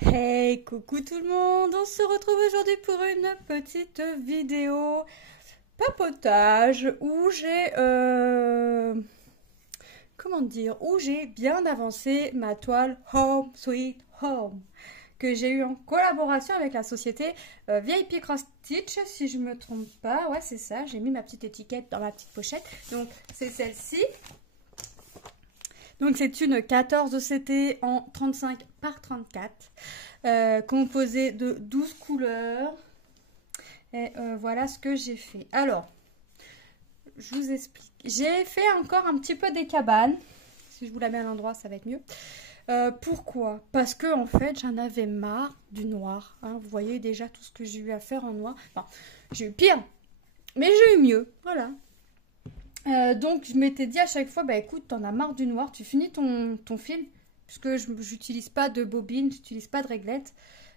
Hey, coucou tout le monde, on se retrouve aujourd'hui pour une petite vidéo papotage où comment dire, où j'ai bien avancé ma toile Home Sweet Home que j'ai eu en collaboration avec la société VIP Cross Stitch, si je me trompe pas. Ouais, c'est ça, j'ai mis ma petite étiquette dans ma petite pochette. Donc, c'est celle-ci. Donc c'est une 14 CT en 35 par 34, composée de 12 couleurs. Et voilà ce que j'ai fait. Alors, je vous explique. J'ai fait encore un petit peu des cabanes. Si je vous la mets à l'endroit, ça va être mieux. Pourquoi? Parce que en fait, j'en avais marre du noir. Hein. Vous voyez déjà tout ce que j'ai eu à faire en noir. Enfin, j'ai eu pire, mais j'ai eu mieux. Voilà. Donc je m'étais dit à chaque fois, bah écoute, t'en as marre du noir, tu finis ton fil, puisque j'utilise pas de bobine, j'utilise pas de réglette.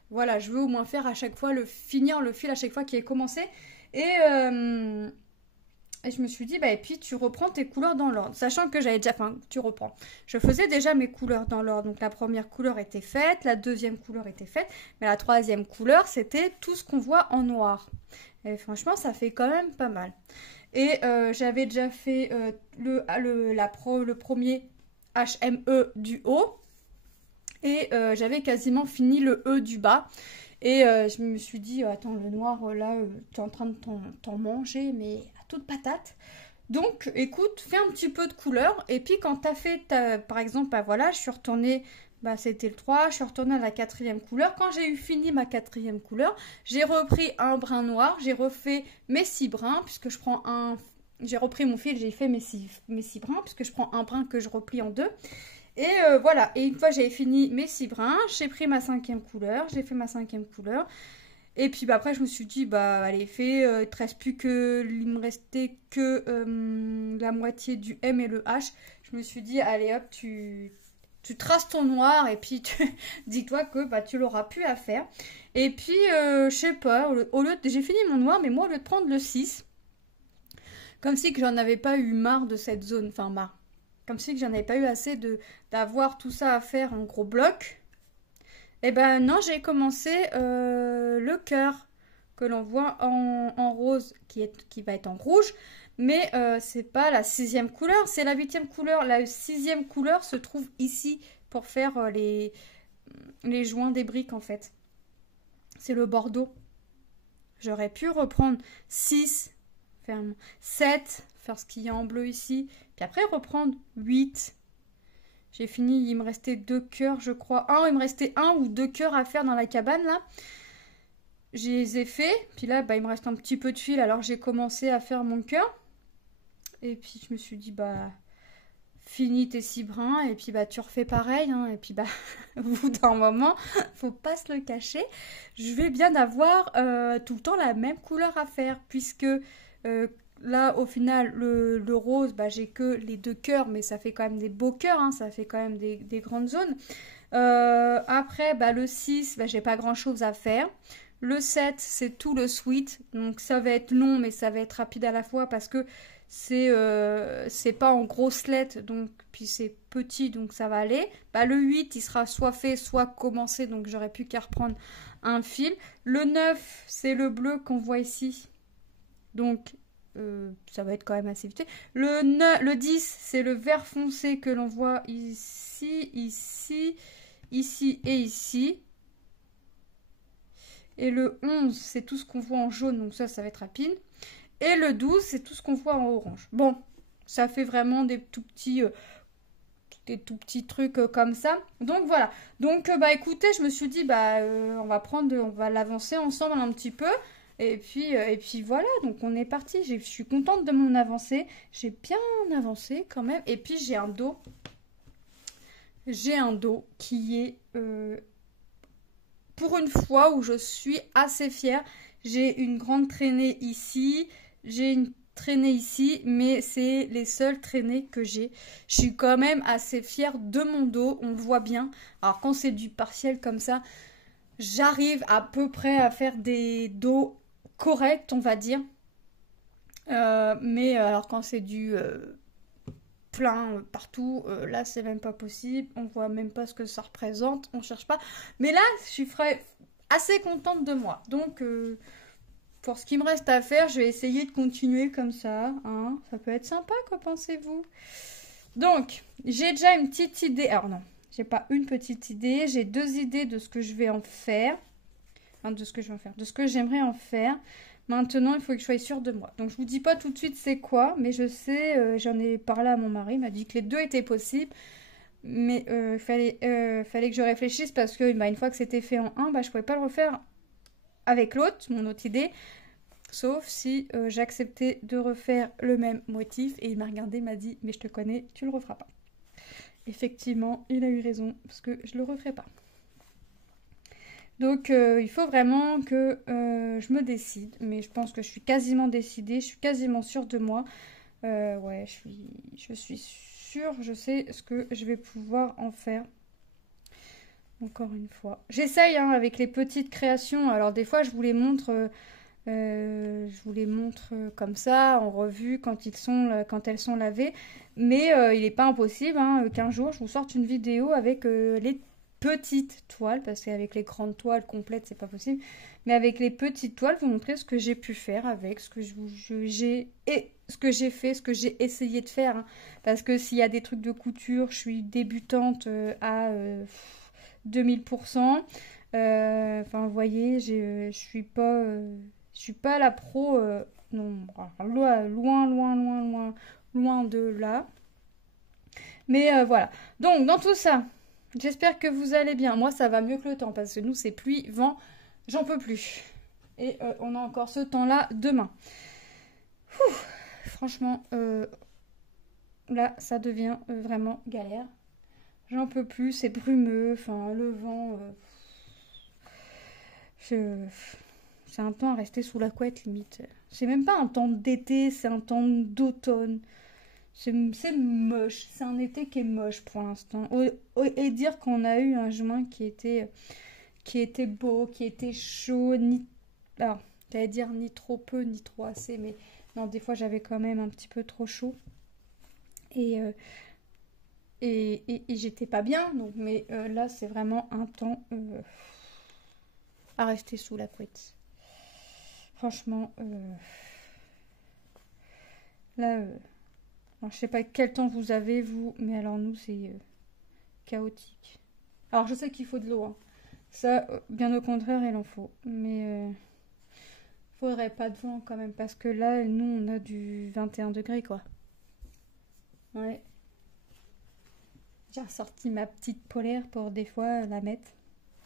Voilà, je veux au moins faire à chaque fois finir le fil à chaque fois qui est commencé. Et, euh, et je me suis dit, bah et puis tu reprends tes couleurs dans l'ordre. Sachant que j'avais déjà, enfin tu reprends. Je faisais déjà mes couleurs dans l'ordre. Donc la première couleur était faite, la deuxième couleur était faite, mais la troisième couleur c'était tout ce qu'on voit en noir. Et franchement, ça fait quand même pas mal. Et j'avais déjà fait le premier HME du haut. Et j'avais quasiment fini le E du bas. Et je me suis dit, attends, le noir, là, t'es en train de t'en manger, mais à toute patate. Donc, écoute, fais un petit peu de couleur. Et puis, quand t'as fait, par exemple, bah voilà, je suis retournée, bah c'était le 3, je suis retournée à la quatrième couleur. Quand j'ai eu fini ma quatrième couleur, j'ai repris un brin noir, j'ai refait mes 6 brins, puisque je prends un... J'ai repris mon fil, j'ai fait mes six brins, puisque je prends un brin que je replie en deux. Et voilà, et une fois j'avais fini mes 6 brins, j'ai pris ma cinquième couleur, j'ai fait ma cinquième couleur. Et puis bah, après je me suis dit, bah allez, fais, il me restait que la moitié du M et le H. Je me suis dit, allez hop, tu traces ton noir et puis dis-toi que bah, tu l'auras plus à faire. Et puis, je sais pas, j'ai fini mon noir, mais moi au lieu de prendre le 6, comme si que j'en avais pas eu marre de cette zone, enfin marre. Comme si que j'en avais pas eu assez d'avoir tout ça à faire en gros bloc. Et ben non, j'ai commencé le cœur que l'on voit en rose qui va être en rouge. Mais c'est pas la sixième couleur, c'est la huitième couleur. La sixième couleur se trouve ici pour faire les joints des briques en fait. C'est le bordeaux. J'aurais pu reprendre 6, faire 7, faire ce qu'il y a en bleu ici. Puis après reprendre 8. J'ai fini, il me restait 2 cœurs, je crois. Il me restait un ou 2 cœurs à faire dans la cabane, là. Je les ai fait. Puis là, bah, il me reste un petit peu de fil, alors j'ai commencé à faire mon cœur. Et puis je me suis dit, bah, finis tes 6 brins. Et puis, bah, tu refais pareil. Hein. Et puis, bah, au bout d'un moment, faut pas se le cacher. Je vais bien avoir tout le temps la même couleur à faire. Puisque là, au final, le rose, bah, j'ai que les 2 cœurs, mais ça fait quand même des beaux cœurs, hein, ça fait quand même des grandes zones. Après, bah, le 6, bah, j'ai pas grand chose à faire. Le 7, c'est tout le sweet, donc ça va être long, mais ça va être rapide à la fois parce que c'est pas en grosses lettres, donc puis c'est petit, donc ça va aller. Bah, le 8, il sera soit fait, soit commencé, donc j'aurais pu qu'à reprendre un fil. Le 9, c'est le bleu qu'on voit ici, donc ça va être quand même assez vite. Le 10, c'est le vert foncé que l'on voit ici, ici, ici et ici. Et le 11, c'est tout ce qu'on voit en jaune, donc ça va être rapide. Et le 12, c'est tout ce qu'on voit en orange. Bon, ça fait vraiment des tout petits trucs comme ça. Donc voilà. Donc bah écoutez, je me suis dit bah on va l'avancer ensemble un petit peu. Et puis voilà, donc on est parti. Je suis contente de mon avancée. J'ai bien avancé quand même. Et puis j'ai un dos. J'ai un dos qui est pour une fois où je suis assez fière. J'ai une grande traînée ici. J'ai une traînée ici, mais c'est les seules traînées que j'ai. Je suis quand même assez fière de mon dos, on le voit bien. Alors quand c'est du partiel comme ça, j'arrive à peu près à faire des dos corrects, on va dire. Mais alors quand c'est du plein partout. Là, c'est même pas possible. On voit même pas ce que ça représente. On cherche pas. Mais là, je suis assez contente de moi. Donc, pour ce qui me reste à faire, je vais essayer de continuer comme ça. Hein. Ça peut être sympa, quoi, pensez-vous? Donc, j'ai déjà une petite idée. Alors non, j'ai pas une petite idée. J'ai 2 idées de ce que je vais en faire. Enfin, de ce que je vais en faire. De ce que j'aimerais en faire. Maintenant, il faut que je sois sûre de moi. Donc, je vous dis pas tout de suite c'est quoi, mais je sais, j'en ai parlé à mon mari, il m'a dit que les 2 étaient possibles, mais fallait que je réfléchisse parce que une fois que c'était fait en un, je pouvais pas le refaire avec l'autre, mon autre idée, sauf si j'acceptais de refaire le même motif. Et il m'a regardé, il m'a dit, mais je te connais, tu le referas pas. Effectivement, il a eu raison parce que je le referai pas. Donc, il faut vraiment que je me décide. Mais je pense que je suis quasiment décidée. Je suis quasiment sûre de moi. Ouais, je suis sûre. Je sais ce que je vais pouvoir en faire. Encore une fois. J'essaye hein, avec les petites créations. Alors, des fois, je vous les montre... comme ça, en revue, quand elles sont lavées. Mais il n'est pas impossible hein, qu'un jour, je vous sorte une vidéo avec les petites toiles, parce qu'avec les grandes toiles complètes, c'est pas possible. Mais avec les petites toiles, vous montrer ce que j'ai pu faire avec, ce que ce que j'ai fait, ce que j'ai essayé de faire. Hein. Parce que s'il y a des trucs de couture, je suis débutante à 2000%. Enfin, vous voyez, je suis pas la pro, non, loin, loin, loin, loin, loin, loin de là. Mais voilà. Donc, dans tout ça, j'espère que vous allez bien. Moi, ça va mieux que le temps parce que nous, c'est pluie, vent, j'en peux plus. Et on a encore ce temps-là demain. Franchement, là, ça devient vraiment galère. J'en peux plus, c'est brumeux, enfin, le vent. C'est un temps à rester sous la couette, limite. C'est même pas un temps d'été, c'est un temps d'automne. C'est moche. C'est un été qui est moche pour l'instant. Et dire qu'on a eu un juin qui était beau, qui était chaud, alors, j'allais dire ni trop peu, ni trop assez, mais non, des fois j'avais quand même un petit peu trop chaud. Et j'étais pas bien, donc, mais là c'est vraiment un temps à rester sous la couette. Franchement, là, alors, je sais pas quel temps vous avez, vous, mais alors nous, c'est chaotique. Alors, je sais qu'il faut de l'eau, hein. Ça, bien au contraire, il en faut. Mais faudrait pas de vent quand même, parce que là, nous, on a du 21 degrés, quoi. Ouais. J'ai ressorti ma petite polaire pour des fois la mettre.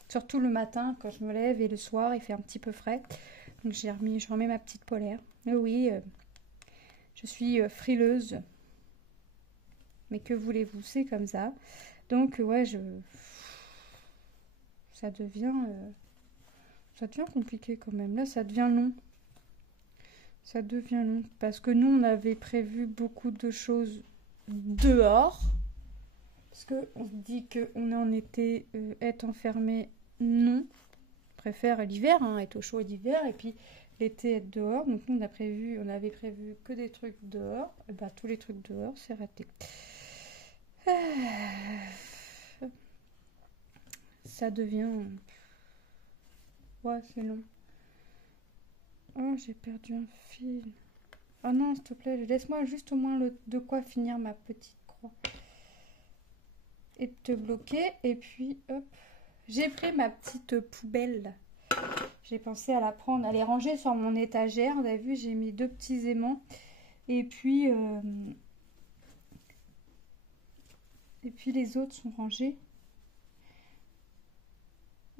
Surtout le matin, quand je me lève, et le soir, il fait un petit peu frais. Donc, je remets ma petite polaire. Mais oui, je suis frileuse. Mais que voulez-vous, c'est comme ça. Donc, ouais, ça devient compliqué quand même. Là, ça devient long. Ça devient long. Parce que nous, on avait prévu beaucoup de choses dehors. Parce qu'on se dit qu'on est en été, être enfermé, non. On préfère l'hiver, hein, être au chaud l'hiver. Et puis, l'été, être dehors. Donc, nous, on avait prévu que des trucs dehors. Et bah, tous les trucs dehors, c'est raté. Ça devient... Ouais, c'est long. Oh, j'ai perdu un fil. Oh non, s'il te plaît, laisse-moi juste au moins de quoi finir ma petite croix. Et te bloquer. Et puis, hop. J'ai pris ma petite poubelle. J'ai pensé à la prendre, à les ranger sur mon étagère. Vous avez vu, j'ai mis 2 petits aimants. Et puis les autres sont rangés.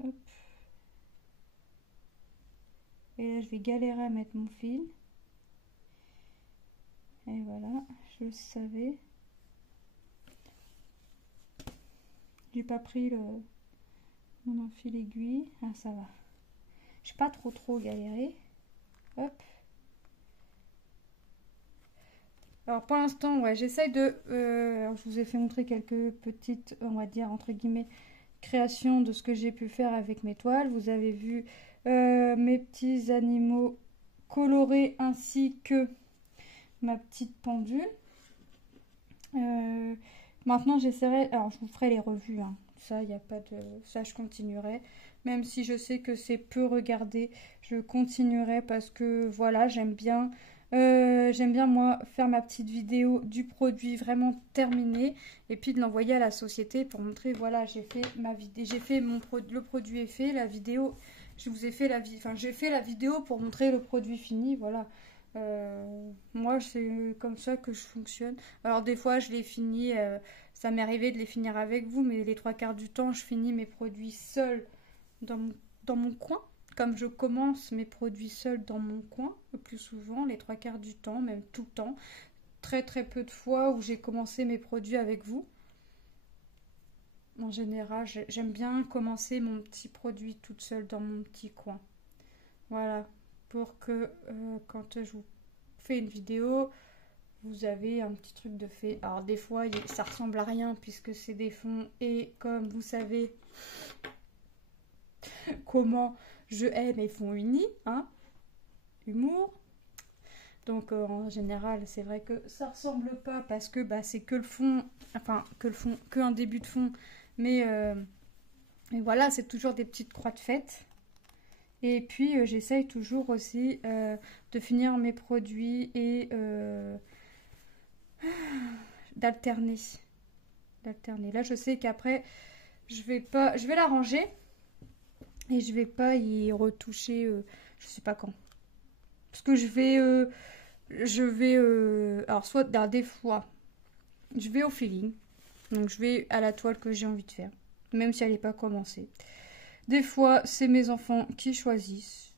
Hop. Et là, je vais galérer à mettre mon fil. Et voilà, je le savais. J'ai pas pris mon enfil aiguille. Ah, ça va. Je n'ai pas trop galéré. Hop. Alors pour l'instant, ouais, j'essaye de... alors, je vous ai fait montrer quelques petites, on va dire, entre guillemets, créations de ce que j'ai pu faire avec mes toiles. Vous avez vu mes petits animaux colorés ainsi que ma petite pendule. Maintenant, j'essaierai. Alors, je vous ferai les revues. Hein. Ça, il n'y a pas de. Ça, je continuerai. Même si je sais que c'est peu regardé, je continuerai parce que voilà, j'aime bien moi faire ma petite vidéo du produit vraiment terminé et puis de l'envoyer à la société pour montrer voilà, j'ai fait ma vidéo, j'ai fait le produit est fait, la vidéo, je vous ai fait j'ai fait la vidéo pour montrer le produit fini, voilà. Moi, c'est comme ça que je fonctionne. Alors, des fois, je les finis, ça m'est arrivé de les finir avec vous, mais les trois quarts du temps, je finis mes produits seuls dans dans mon coin. Comme je commence mes produits seuls dans mon coin, le plus souvent, les trois quarts du temps, même tout le temps. Très très peu de fois où j'ai commencé mes produits avec vous. En général, j'aime bien commencer mon petit produit toute seule dans mon petit coin. Voilà, pour que quand je vous fais une vidéo, vous avez un petit truc de fait. Alors des fois, ça ressemble à rien puisque c'est des fonds et comme vous savez comment je hais mes fonds unis, hein, humour. Donc en général, c'est vrai que ça ressemble pas parce que bah, c'est que le fond, enfin que un début de fond, mais voilà, c'est toujours des petites croix de fête. Et puis j'essaye toujours aussi de finir mes produits et d'alterner. Là, je sais qu'après, je vais la ranger et je vais pas y retoucher, je sais pas quand. Parce que alors soit des fois, je vais au feeling, donc je vais à la toile que j'ai envie de faire, même si elle n'est pas commencée. Des fois, c'est mes enfants qui choisissent.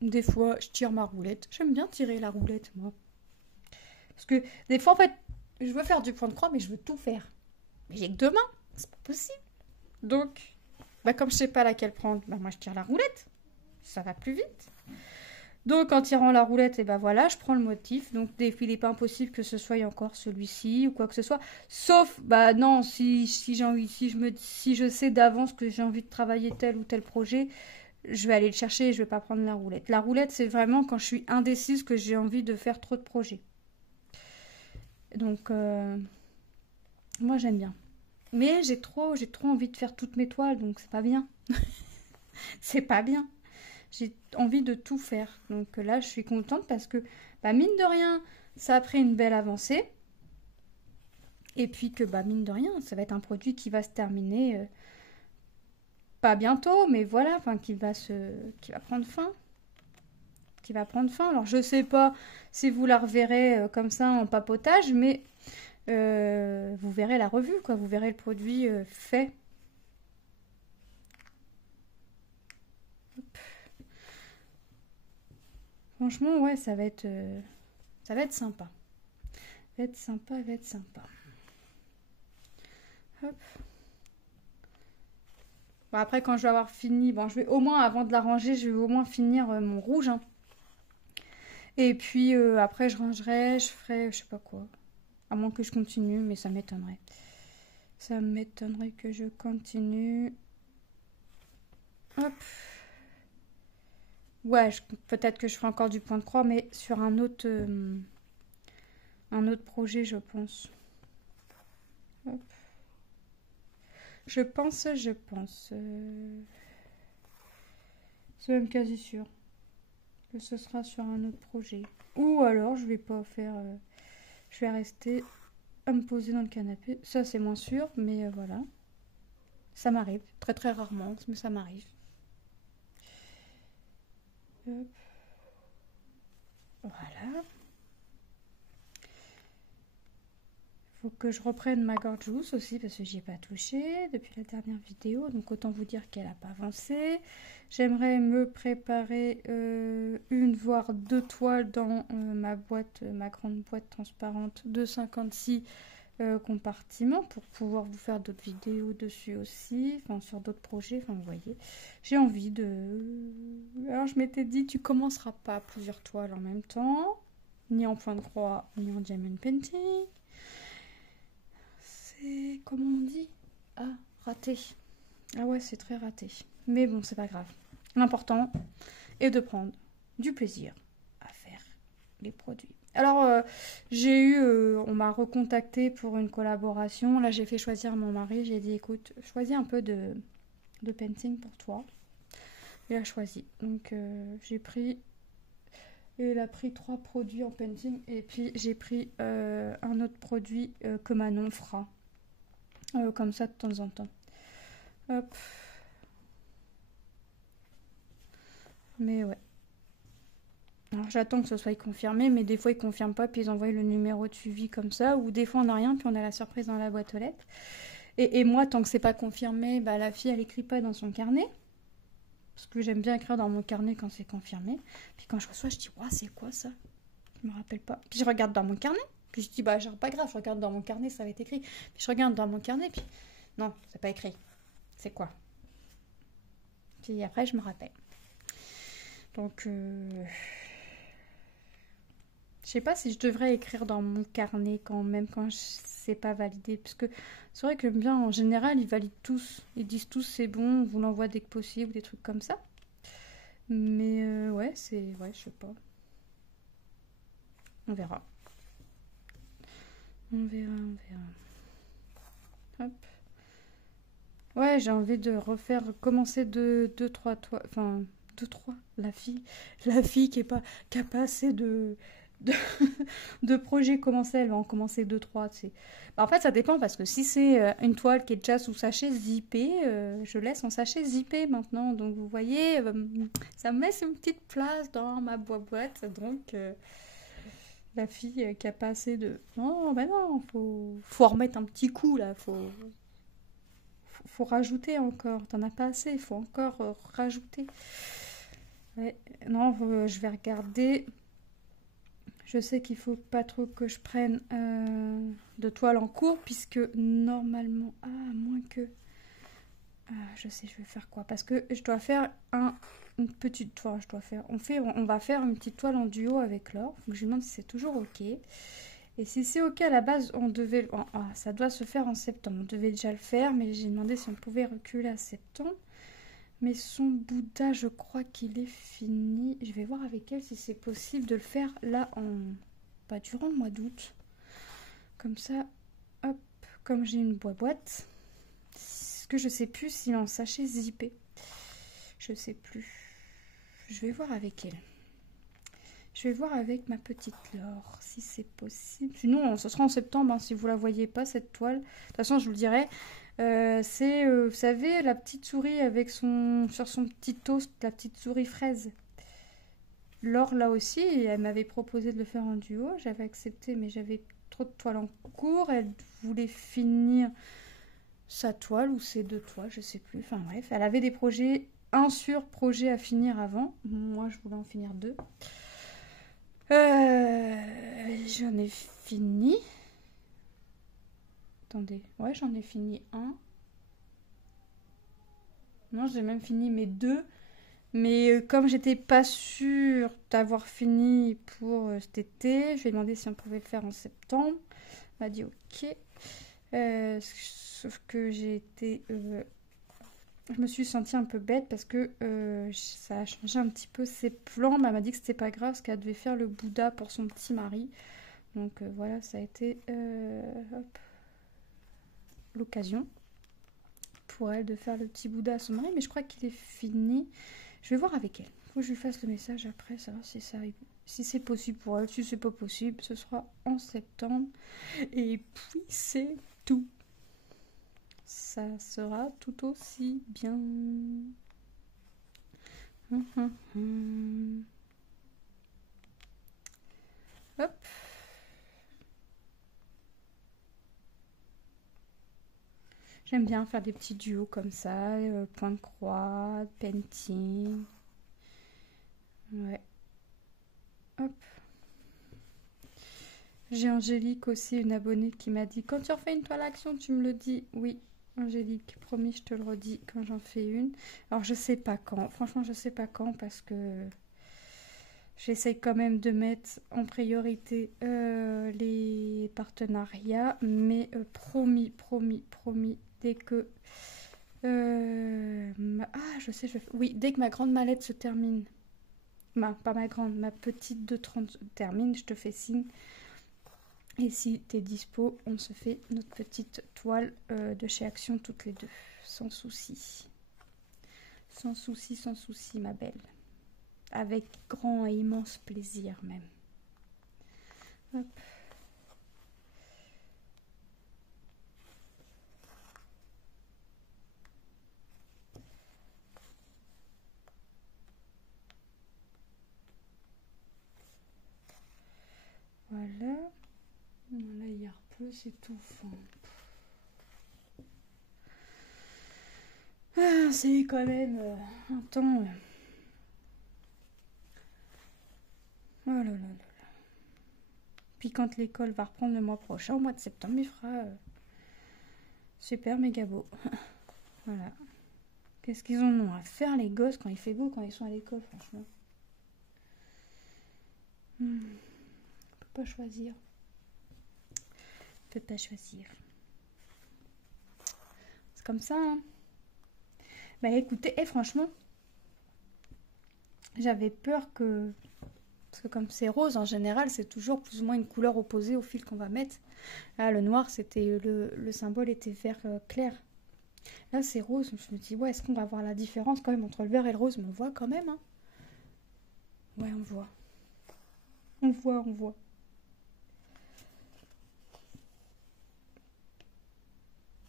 Des fois, je tire ma roulette. J'aime bien tirer la roulette, moi. Parce que des fois, en fait, je veux faire du point de croix, mais je veux tout faire. Mais j'ai que deux mains, c'est pas possible. Donc, bah, comme je sais pas laquelle prendre, bah, moi je tire la roulette. Ça va plus vite. Donc en tirant la roulette, et ben voilà, je prends le motif. Donc il n'est pas impossible que ce soit encore celui-ci ou quoi que ce soit. Sauf, bah non, si j'ai envie, si je sais d'avance que j'ai envie de travailler tel ou tel projet, je vais aller le chercher et je vais pas prendre la roulette. La roulette, c'est vraiment quand je suis indécise que j'ai envie de faire trop de projets. Donc moi j'aime bien. Mais j'ai trop envie de faire toutes mes toiles, donc c'est pas bien. C'est pas bien. J'ai envie de tout faire. Donc là, je suis contente parce que, bah, mine de rien, ça a pris une belle avancée. Et puis que, bah, mine de rien, ça va être un produit qui va se terminer, pas bientôt, mais voilà, enfin, qui va prendre fin. Qui va prendre fin. Alors, je sais pas si vous la reverrez comme ça en papotage, mais vous verrez la revue, quoi. Vous verrez le produit fait. Franchement, ouais, ça va être sympa. Ça va être sympa, ça va être sympa. Hop. Bon, après, quand je vais avoir fini, bon, je vais au moins, avant de la ranger, je vais au moins finir mon rouge. Hein. Et puis, après, je rangerai, je ferai, je sais pas quoi. À moins que je continue, mais ça m'étonnerait. Ça m'étonnerait que je continue. Hop. Ouais, peut-être que je ferai encore du point de croix, mais sur un autre projet, je pense. Hop. Je pense. C'est même quasi sûr que ce sera sur un autre projet. Ou alors, je vais pas faire... je vais rester à me poser dans le canapé. Ça, c'est moins sûr, mais voilà. Ça m'arrive. Très très rarement, mais ça m'arrive. Hop. Voilà. Faut que je reprenne ma gorgeous aussi parce que j'y ai pas touché depuis la dernière vidéo. Donc autant vous dire qu'elle n'a pas avancé. J'aimerais me préparer une voire deux toiles dans ma boîte, ma grande boîte transparente de 56 compartiments pour pouvoir vous faire d'autres vidéos dessus aussi, enfin sur d'autres projets, enfin vous voyez. J'ai envie de... Alors je m'étais dit tu commenceras pas plusieurs toiles en même temps, ni en point de croix, ni en diamond painting. C'est... comment on dit? Ah, raté. Ah ouais, c'est très raté. Mais bon, c'est pas grave. L'important est de prendre du plaisir à faire les produits. Alors, j'ai eu, on m'a recontacté pour une collaboration. Là, j'ai fait choisir mon mari. J'ai dit, écoute, choisis un peu de painting pour toi. Il a choisi. Donc, j'ai pris. Et il a pris 3 produits en painting. Et puis, j'ai pris un autre produit que Manon fera. Comme ça, de temps en temps. Hop. Mais ouais. Alors j'attends que ce soit confirmé, mais des fois ils confirment pas, puis ils envoient le numéro de suivi comme ça, ou des fois on n'a rien, puis on a la surprise dans la boîte aux lettres. Et moi, tant que c'est pas confirmé, bah, la fille elle écrit pas dans son carnet, parce que j'aime bien écrire dans mon carnet quand c'est confirmé. Puis quand je reçois, je dis, ouah, c'est quoi ça? Je me rappelle pas. Puis je regarde dans mon carnet, puis je dis, bah genre pas grave, je regarde dans mon carnet, ça va être écrit. Puis je regarde dans mon carnet, puis non, c'est pas écrit. C'est quoi? Puis après, je me rappelle. Donc, je sais pas si je devrais écrire dans mon carnet quand même quand c'est pas validé. Parce que c'est vrai que bien en général, ils valident tous. Ils disent tous c'est bon, on vous l'envoie dès que possible, des trucs comme ça. Mais ouais, c'est. Ouais, je sais pas. On verra. On verra, on verra. Hop. Ouais, j'ai envie de refaire, commencer deux, trois toits. Enfin, deux, trois. La fille qui a pas assez de, de projets commencés, elle va en commencer deux, trois, tu sais. Bah, en fait, ça dépend parce que si c'est une toile qui est déjà sous sachet zippé, je laisse en sachet zippé maintenant. Donc, vous voyez, ça me laisse une petite place dans ma boîte. Donc, la fille qui a pas assez de. Non, ben non, faut remettre un petit coup là. Faut rajouter encore. T'en as pas assez, il faut encore rajouter. Ouais, non, je vais regarder. Je sais qu'il faut pas trop que je prenne de toile en cours, puisque normalement, à moins que... je sais, je vais faire quoi? Parce que je dois faire une petite toile. On va faire une petite toile en duo avec Laure. Donc je lui demande si c'est toujours ok. Et si c'est ok à la base, on devait... ça doit se faire en septembre. On devait déjà le faire, mais j'ai demandé si on pouvait reculer à septembre. Mais son Bouddha, je crois qu'il est fini. Je vais voir avec elle si c'est possible de le faire là pas durant le mois d'août. Comme ça, hop, comme j'ai une boîte. Ce que je sais plus s'il est en sachet zippé. Je sais plus. Je vais voir avec elle. Je vais voir avec ma petite Laure si c'est possible. Sinon, ce sera en septembre, hein, si vous la voyez pas, cette toile. De toute façon, je vous le dirai. C'est, vous savez, la petite souris avec sur son petit toast, la petite souris fraise. Laure, là aussi, elle m'avait proposé de le faire en duo. J'avais accepté, mais j'avais trop de toiles en cours. Elle voulait finir sa toile ou ses deux toiles, je sais plus. Enfin bref, elle avait des projets, un sur-projet à finir avant. Moi, je voulais en finir deux. J'en ai fini. Attendez, ouais, j'en ai fini un. Non, j'ai même fini mes deux. Mais comme j'étais pas sûre d'avoir fini pour cet été, je lui ai demandé si on pouvait le faire en septembre. Elle m'a dit ok. Sauf que j'ai été. Je me suis sentie un peu bête parce que ça a changé un petit peu ses plans. Mais elle m'a dit que c'était pas grave parce qu'elle devait faire le Bouddha pour son petit mari. Donc voilà, ça a été l'occasion pour elle de faire le petit Bouddha à son mari. Mais je crois qu'il est fini. Je vais voir avec elle. Faut que je lui fasse le message après, savoir si ça arrive. Si c'est possible pour elle, si c'est pas possible, ce sera en septembre. Et puis c'est tout. Ça sera tout aussi bien. Hop. J'aime bien faire des petits duos comme ça, point de croix, painting. Ouais. Hop. J'ai Angélique aussi, une abonnée qui m'a dit quand tu refais une toile action, tu me le dis. Oui, Angélique, promis, je te le redis quand j'en fais une. Alors je sais pas quand, franchement je sais pas quand parce que j'essaye quand même de mettre en priorité les partenariats, mais promis, dès que je sais, oui, dès que ma grande mallette se termine pas ma grande, ma petite de 30 termine, je te fais signe. Et si tu es dispo, on se fait notre petite toile de chez Action toutes les deux. Sans souci. Sans souci, ma belle. Avec grand et immense plaisir même. Hop. Voilà. Là, il y a un peu, c'est tout fin. Ah, c'est quand même un temps. Oh là là là. Puis quand l'école va reprendre le mois prochain, au mois de septembre, il fera super méga beau. Voilà. Qu'est-ce qu'ils en ont à faire les gosses quand il fait beau, quand ils sont à l'école, franchement. On peut pas choisir. On peut pas choisir. C'est comme ça, hein. Bah écoutez, et franchement, j'avais peur que... Parce que comme c'est rose, en général, c'est toujours plus ou moins une couleur opposée au fil qu'on va mettre. Là, le noir, c'était le symbole était vert clair. Là, c'est rose. Je me dis, ouais, est-ce qu'on va voir la différence quand même entre le vert et le rose? Mais on voit quand même, hein. Ouais, on voit. On voit.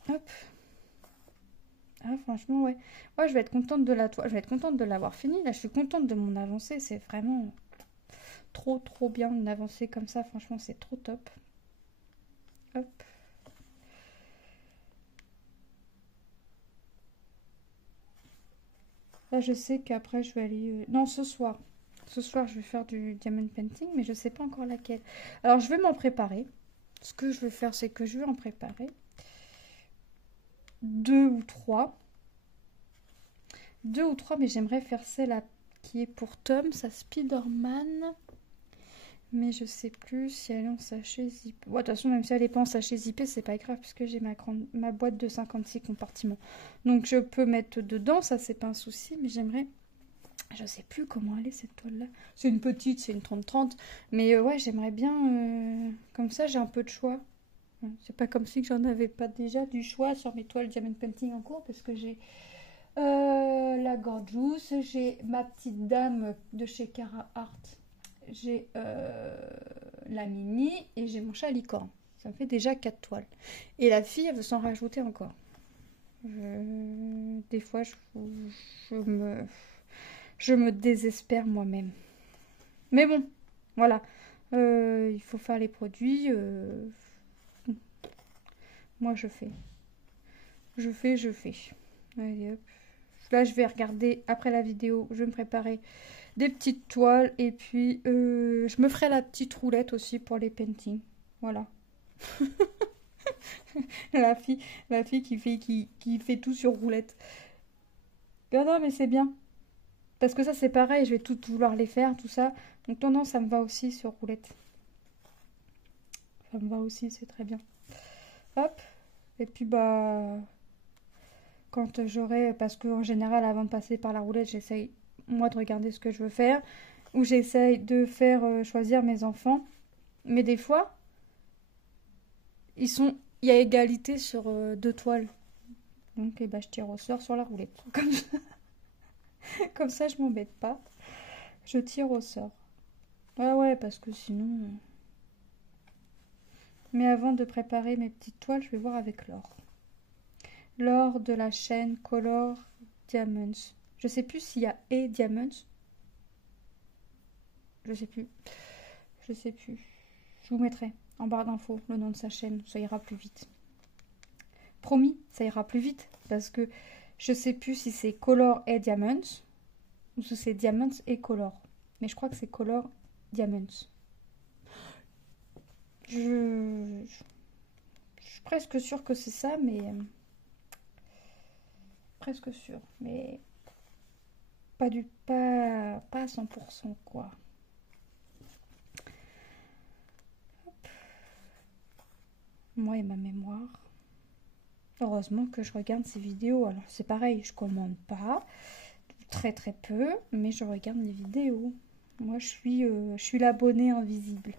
Hop. Ah, franchement, ouais. Ouais, je vais être contente de la toile. Je vais être contente de l'avoir fini. Là, je suis contente de mon avancée. C'est vraiment trop bien une avancée comme ça. Franchement, c'est trop top. Hop. Là, je sais qu'après, je vais aller... Non, ce soir. Ce soir, je vais faire du diamond painting, mais je ne sais pas encore laquelle. Alors, je vais m'en préparer. Ce que je vais faire, c'est que je vais en préparer 2 ou 3. 2 ou 3, mais j'aimerais faire celle qui est pour Tom, sa Spider-Man. Mais je sais plus si elle est en sachet zippé. Ouais, de toute façon, même si elle n'est pas en sachet zippé, c'est pas grave, puisque j'ai ma boîte de 56 compartiments. Donc, je peux mettre dedans, ça, c'est pas un souci, mais j'aimerais... Je sais plus comment elle est, cette toile-là. C'est une petite, c'est une 30-30. Mais ouais, j'aimerais bien... Comme ça, j'ai un peu de choix. C'est pas comme si que j'en avais pas déjà du choix sur mes toiles diamond painting en cours, parce que j'ai la Gorgeous, j'ai ma petite dame de chez Cara Art, j'ai la Mini et j'ai mon chat licorne. Ça me fait déjà 4 toiles. Et la fille, elle veut s'en rajouter encore. Des fois, je me désespère moi-même. Mais bon, voilà. Il faut faire les produits. Moi, je fais. Je fais. Allez, hop. Là, je vais regarder après la vidéo. Je vais me préparer des petites toiles. Et puis, je me ferai la petite roulette aussi pour les paintings. Voilà. la fille qui fait tout sur roulette. Non, non, mais c'est bien. Parce que ça, c'est pareil. Je vais tout vouloir les faire, tout ça. Donc, non, ça me va aussi sur roulette. Ça me va aussi, c'est très bien. Hop. Et puis, bah... Quand j'aurai... Parce qu'en général, avant de passer par la roulette, j'essaye, moi, de regarder ce que je veux faire. Ou j'essaye de faire choisir mes enfants. Mais des fois, il y a égalité sur 2 toiles. Donc, eh ben, je tire au sort sur la roulette. Comme ça, je m'embête pas. Je tire au sort. Ah ouais, parce que sinon... Mais avant de préparer mes petites toiles, je vais voir avec Laure. Laure de la chaîne Color Diamonds. Je sais plus s'il y a et Diamonds. Je sais plus. Je vous mettrai en barre d'infos le nom de sa chaîne. Ça ira plus vite. Promis, ça ira plus vite. Parce que je sais plus si c'est Color et Diamonds. Ou si c'est Diamonds et Color. Mais je crois que c'est Color Diamonds. Je suis presque sûre que c'est ça, mais... presque sûre. Mais... pas à 100%, quoi. Hop. Moi et ma mémoire. Heureusement que je regarde ces vidéos. Alors, c'est pareil, je commande pas. Très peu, mais je regarde les vidéos. Moi, je suis l'abonné invisible.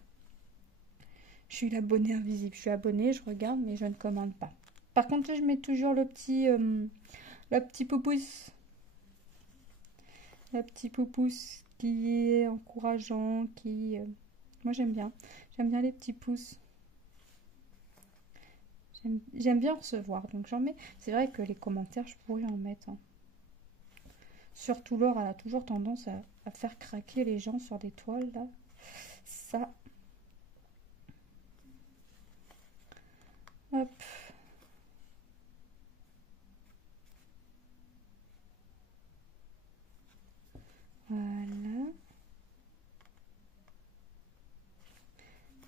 Je suis l'abonné invisible. Je suis abonnée, je regarde, mais je ne commande pas. Par contre, je mets toujours le petit poupouce. Le petit poupouce qui est encourageant, qui... moi, j'aime bien. J'aime bien les petits pouces. J'aime bien recevoir, donc j'en mets. C'est vrai que les commentaires, je pourrais en mettre. Hein. Surtout Laure, elle a toujours tendance à faire craquer les gens sur des toiles, là. Ça. Hop. Voilà.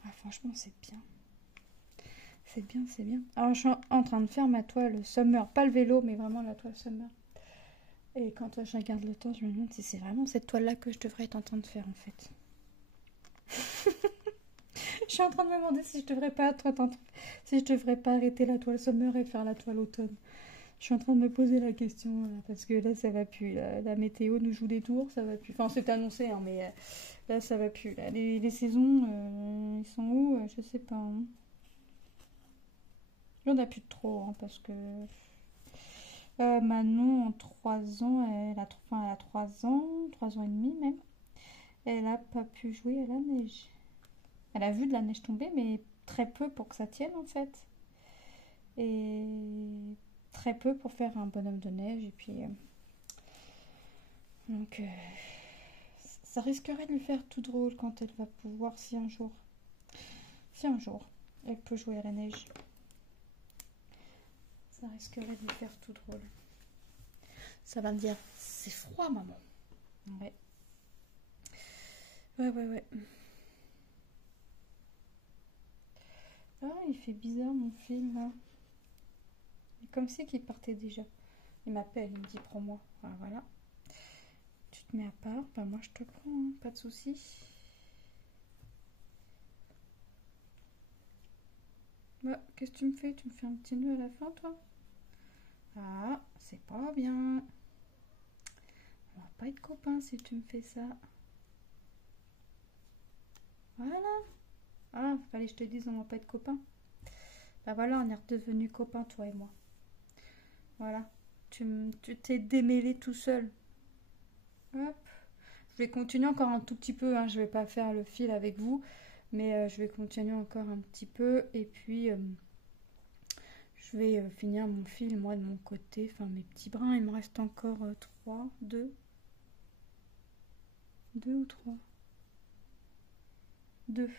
Ah, franchement, c'est bien. C'est bien, c'est bien. Alors, je suis en train de faire ma toile summer. Pas le vélo, mais vraiment la toile summer. Et quand je regarde le temps, je me demande si c'est vraiment cette toile-là que je devrais être en train de faire, en fait. Je suis en train de me demander si je devrais pas si je devrais pas arrêter la toile summer et faire la toile automne. Je suis en train de me poser la question là, parce que là ça va plus. La météo nous joue des tours, ça va plus. Enfin c'est annoncé, hein, mais là ça va plus. Là, les saisons, ils sont où? Je sais pas. Hein. Il n'y en a plus de trop, hein, parce que Manon en 3 ans, elle a 3 ans et demi même. Elle a pas pu jouer à la neige. Elle a vu de la neige tomber, mais très peu pour que ça tienne en fait. Et très peu pour faire un bonhomme de neige. Et puis, donc, ça risquerait de lui faire tout drôle quand elle va pouvoir, si un jour, elle peut jouer à la neige. Ça risquerait de lui faire tout drôle. Ça va me dire, c'est froid, maman. Ouais. Ouais. Ah, il fait bizarre mon film là. Comme si qu'il partait déjà. Il m'appelle, il me dit prends-moi. Enfin, voilà. Tu te mets à part, bah moi je te prends, hein, pas de soucis. Bah, qu'est-ce que tu me fais? Tu me fais un petit nœud à la fin, toi? Ah, c'est pas bien. On va pas être copains si tu me fais ça. Voilà. Ah, fallait que je te dise, on va pas être copains. Bah voilà, on est redevenus copains, toi et moi. Voilà. Tu t'es démêlé tout seul. Hop. Je vais continuer encore un tout petit peu, hein. Je vais pas faire le fil avec vous, mais je vais continuer encore un petit peu. Et puis, je vais finir mon fil, moi, de mon côté. Enfin, mes petits brins, il me reste encore 3, 2. 2 ou 3 2.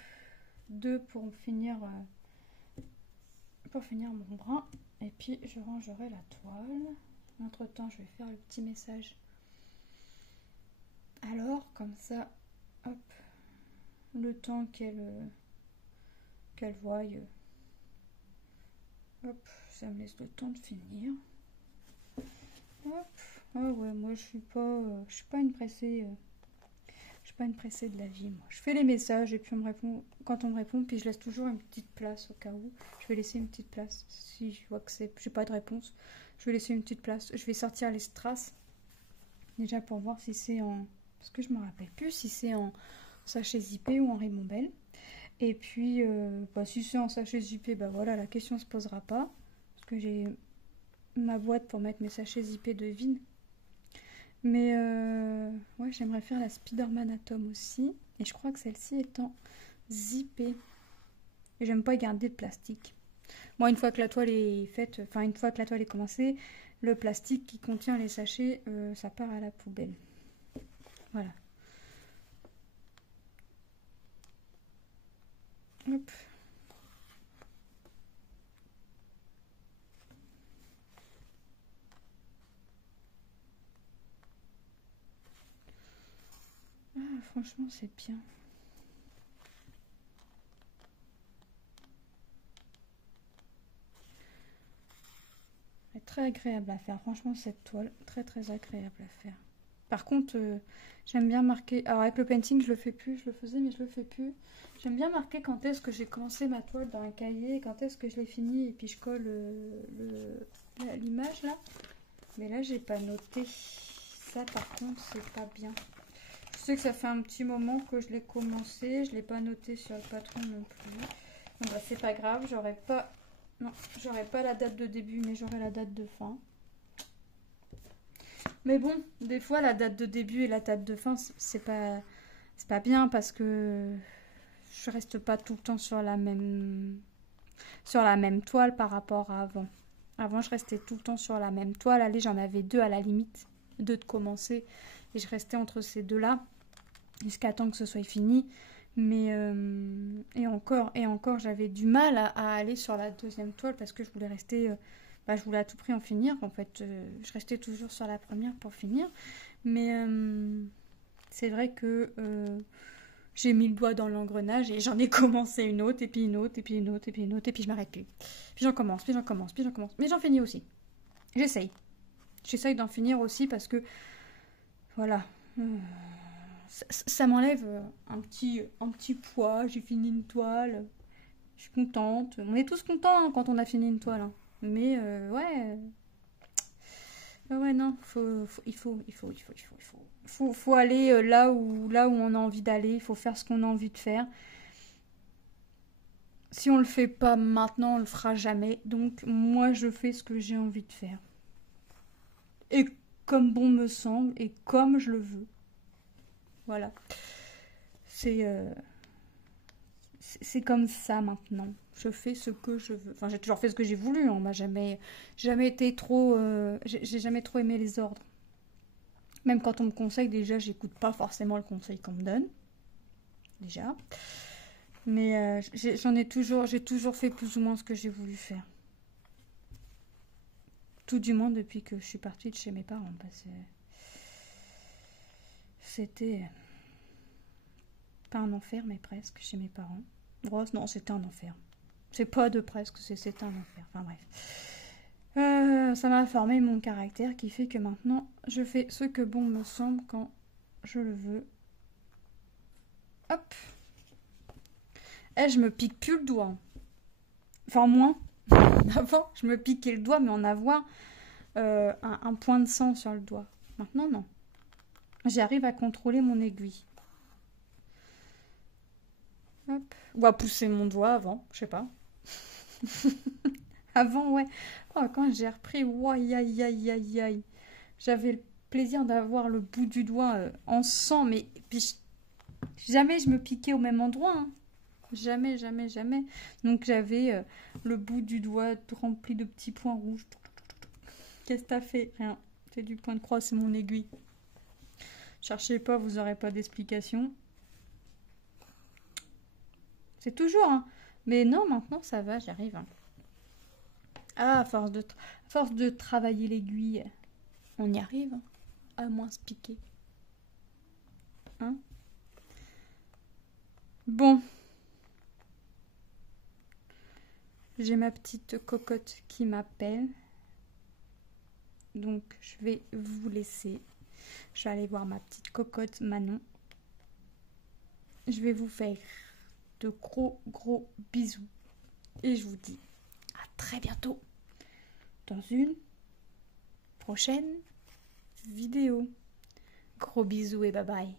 2 pour finir mon brin. Et puis, je rangerai la toile. Entre temps, je vais faire le petit message. Alors, comme ça, hop, le temps qu'elle voie, hop, ça me laisse le temps de finir. Hop, ah ouais, moi je suis pas une pressée, je suis pas une pressée de la vie, moi. Je fais les messages et puis on me répond quand on me répond, puis je laisse toujours une petite place au cas où. Je vais laisser une petite place si je vois que j'ai pas de réponse. Je vais laisser une petite place. Je vais sortir les strass déjà pour voir si c'est en, parce que je me rappelle plus si c'est en sachet zippé ou en rimombelle. Et puis, si c'est en sachet zippé, bah voilà, la question se posera pas. Parce que j'ai ma boîte pour mettre mes sachets zippés de Vine. Mais ouais, j'aimerais faire la Spiderman Atom aussi. Et je crois que celle-ci est en zippé. Et j'aime pas garder de plastique. Moi, une fois que la toile est faite, enfin une fois que la toile est commencée, le plastique qui contient les sachets, ça part à la poubelle. Voilà. Hop. Ah, franchement, c'est bien. Elle est très agréable à faire. Franchement, cette toile, très très agréable à faire. Par contre, j'aime bien marquer. Alors, avec le painting, je le fais plus. Je le faisais, mais je le fais plus. J'aime bien marquer quand est-ce que j'ai commencé ma toile dans un cahier, quand est-ce que je l'ai fini, et puis je colle l'image là. Mais là, j'ai pas noté. Ça, par contre, c'est pas bien. Je sais que ça fait un petit moment que je l'ai commencé. Je ne l'ai pas noté sur le patron non plus. Bon, bah, c'est pas grave. J'aurai pas... Non, j'aurai pas la date de début, mais j'aurai la date de fin. Mais bon, des fois, la date de début et la date de fin, c'est pas bien parce que je reste pas tout le temps sur la même toile par rapport à avant. Avant, je restais tout le temps sur la même toile. Allez, j'en avais 2 à la limite, 2 de commencer. Et je restais entre ces 2-là jusqu'à temps que ce soit fini. Mais et encore, j'avais du mal à aller sur la deuxième toile parce que je voulais rester... je voulais à tout prix en finir. En fait, je restais toujours sur la première pour finir. Mais c'est vrai que j'ai mis le doigt dans l'engrenage et j'en ai commencé une autre, et puis une autre, et puis une autre, et puis une autre, et puis je m'arrête plus. Puis j'en commence, puis j'en commence, puis j'en commence. Mais j'en finis aussi. J'essaye. J'essaye d'en finir aussi parce que, voilà, ça m'enlève un petit poids. J'ai fini une toile. Je suis contente. On est tous contents hein, quand on a fini une toile. Hein. Mais ouais. Ouais, non, il faut aller là où on a envie d'aller, il faut faire ce qu'on a envie de faire. Si on le fait pas maintenant, on le fera jamais. Donc moi je fais ce que j'ai envie de faire. Et comme bon me semble et comme je le veux. Voilà. C'est comme ça maintenant. Je fais ce que je veux. Enfin, j'ai toujours fait ce que j'ai voulu. On m'a jamais été trop... j'ai jamais trop aimé les ordres. Même quand on me conseille, déjà, j'écoute pas forcément le conseil qu'on me donne. Déjà. Mais j'ai toujours fait plus ou moins ce que j'ai voulu faire. Tout du moins depuis que je suis partie de chez mes parents. Parce que c'était pas un enfer, mais presque, chez mes parents. Grosse, non, c'était un enfer. C'est pas de presque, c'est un enfer. Enfin bref. Ça m'a formé mon caractère qui fait que maintenant, je fais ce que bon me semble quand je le veux. Hop. Et je me pique plus le doigt. Enfin, moins. Avant, je me piquais le doigt, mais en avoir un point de sang sur le doigt. Maintenant, non. J'arrive à contrôler mon aiguille. Hop. Ou à pousser mon doigt avant, je sais pas. Avant, ouais. Oh, quand j'ai repris, aïe, aïe, aïe, aïe, aïe. J'avais le plaisir d'avoir le bout du doigt en sang, mais puis, jamais je me piquais au même endroit. Hein. Jamais, jamais, jamais. Donc j'avais le bout du doigt rempli de petits points rouges. Qu'est-ce que t'as fait? Rien. C'est du point de croix, c'est mon aiguille. Cherchez pas, vous aurez pas d'explication. C'est toujours, hein. Mais non, maintenant ça va, j'arrive. Hein. Ah, à force de travailler l'aiguille, on y arrive. Hein. À moins se piquer. Hein? Bon. J'ai ma petite cocotte qui m'appelle. Donc, je vais vous laisser. Je vais aller voir ma petite cocotte Manon. Je vais vous faire de gros bisous. Et je vous dis à très bientôt dans une prochaine vidéo. Gros bisous et bye bye.